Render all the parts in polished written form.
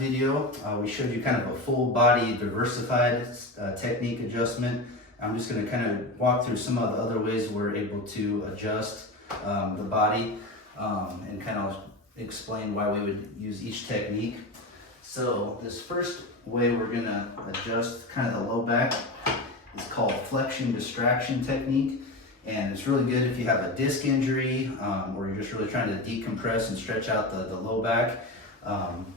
Video, we showed you kind of a full body diversified technique adjustment. I'm just going to kind of walk through some of the other ways we're able to adjust the body and kind of explain why we would use each technique. So this first way we're going to adjust kind of the low back is called flexion distraction technique. And it's really good if you have a disc injury or you're just really trying to decompress and stretch out the low back.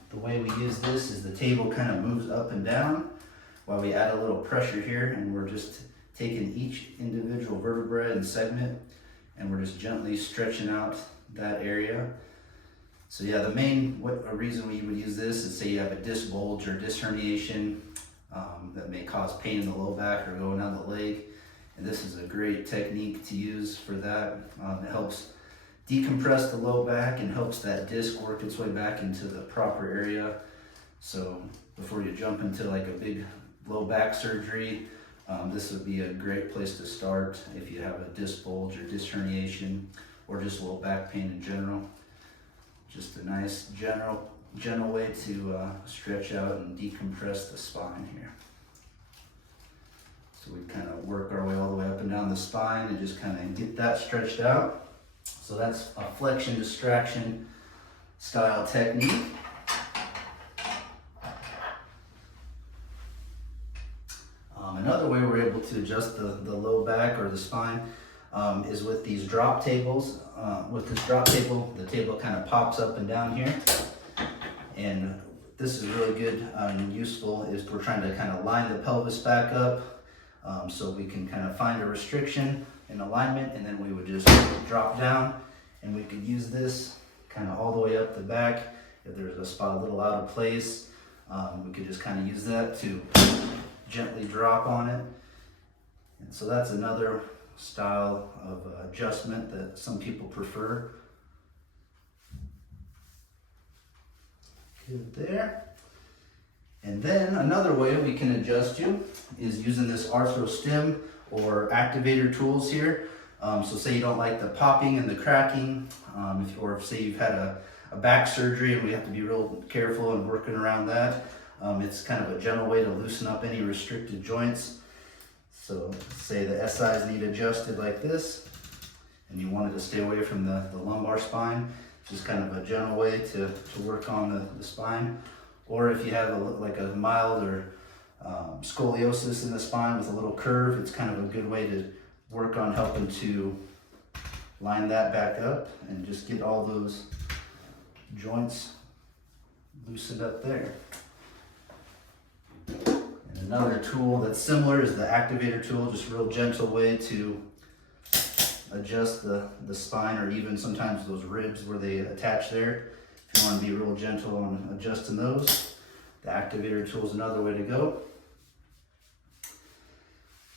The way we use this is the table kind of moves up and down while we add a little pressure here, and we're just taking each individual vertebrae and segment and we're just gently stretching out that area. So yeah, the main reason we would use this is say you have a disc bulge or disc herniation that may cause pain in the low back or going down the leg. And this is a great technique to use for that. It helps decompress the low back and helps that disc work its way back into the proper area. So before you jump into like a big low back surgery, this would be a great place to start if you have a disc bulge or disc herniation or just low back pain in general. Just a nice gentle way to stretch out and decompress the spine here. So we kind of work our way all the way up and down the spine and just kind of get that stretched out. So that's a flexion distraction style technique. Another way we're able to adjust the low back or the spine is with these drop tables. With this drop table, the table kind of pops up and down here. And this is really good and useful if we're trying to kind of line the pelvis back up so we can kind of find a restriction in alignment, and then we would just drop down and we could use this kind of all the way up the back. If there's a spot a little out of place, we could just kind of use that to gently drop on it. And so that's another style of adjustment that some people prefer. Good there. And then another way we can adjust you is using this arthro stem or activator tools here. So say you don't like the popping and the cracking, or say you've had a back surgery and we have to be real careful and working around that. It's kind of a gentle way to loosen up any restricted joints. So say the SIs need adjusted like this and you wanted to stay away from the lumbar spine. It's just kind of a gentle way to work on the spine. Or if you have like a mild or scoliosis in the spine with a little curve, it's kind of a good way to work on helping to line that back up and just get all those joints loosened up there. And another tool that's similar is the activator tool, just a real gentle way to adjust the spine or even sometimes those ribs where they attach there. If you want to be real gentle on adjusting those, the activator tool is another way to go.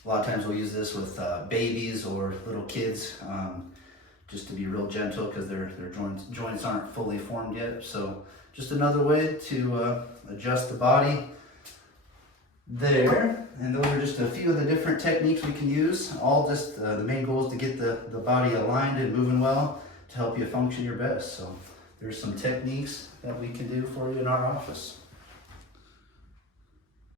A lot of times we'll use this with babies or little kids, just to be real gentle because their joints aren't fully formed yet. So just another way to adjust the body there. And those are just a few of the different techniques we can use. All just the main goal is to get the body aligned and moving well to help you function your best. So there's some techniques that we can do for you in our office.